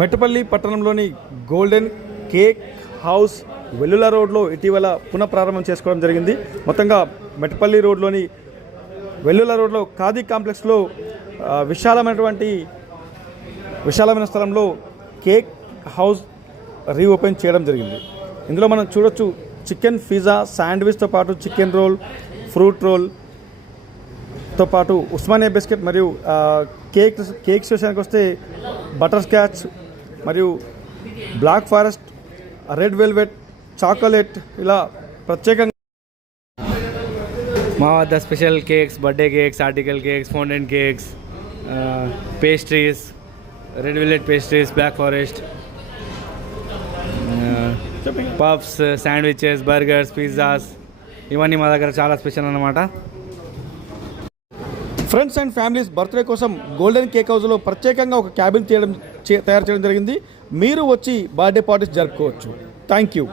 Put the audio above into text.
మెట్టపల్లి పట్టణంలోని golden cake house Vellula రోడ్లో ఇటీవల పునఃప్రారంభం చేసుకోవడం జరిగింది. మొత్తంగా మెట్టపల్లి రోడ్లోని వెల్లుల రోడ్లో ఖాదీ కాంప్లెక్స్లో విశాలమైన స్థలంలో కేక్ హౌస్ రీఓపెన్ చేయడం జరిగింది. ఇందులో మనం చూడొచ్చు చికెన్ పిజ్జా, శాండ్విచ్తో పాటు చికెన్ రోల్, ఫ్రూట్ రోల్తో పాటు ఉస్మానియా బిస్కెట్ మరియు కేక్స్ విషయానికి వస్తే బటర్ స్కాచ్ మరియు black forest, red velvet, chocolate ఇలా ప్రత్యేకంగా మా వద్ద special cakes, birthday cakes, article cakes, fountain cakes, pastries, red velvet pastries, black forest, puffs, sandwiches, burgers, pizzas ఇవన్నీ మా దగ్గర చాలా స్పెషల్ అన్నమాట. ఫ్రెండ్స్ అండ్ ఫ్యామిలీస్ బర్త్డే కోసం గోల్డెన్ కేక్ హౌస్లో ప్రత్యేకంగా ఒక క్యాబిన్ తయారు చేయడం జరిగింది. మీరు వచ్చి బర్త్డే పార్టీస్ జరుపుకోవచ్చు. Thank you.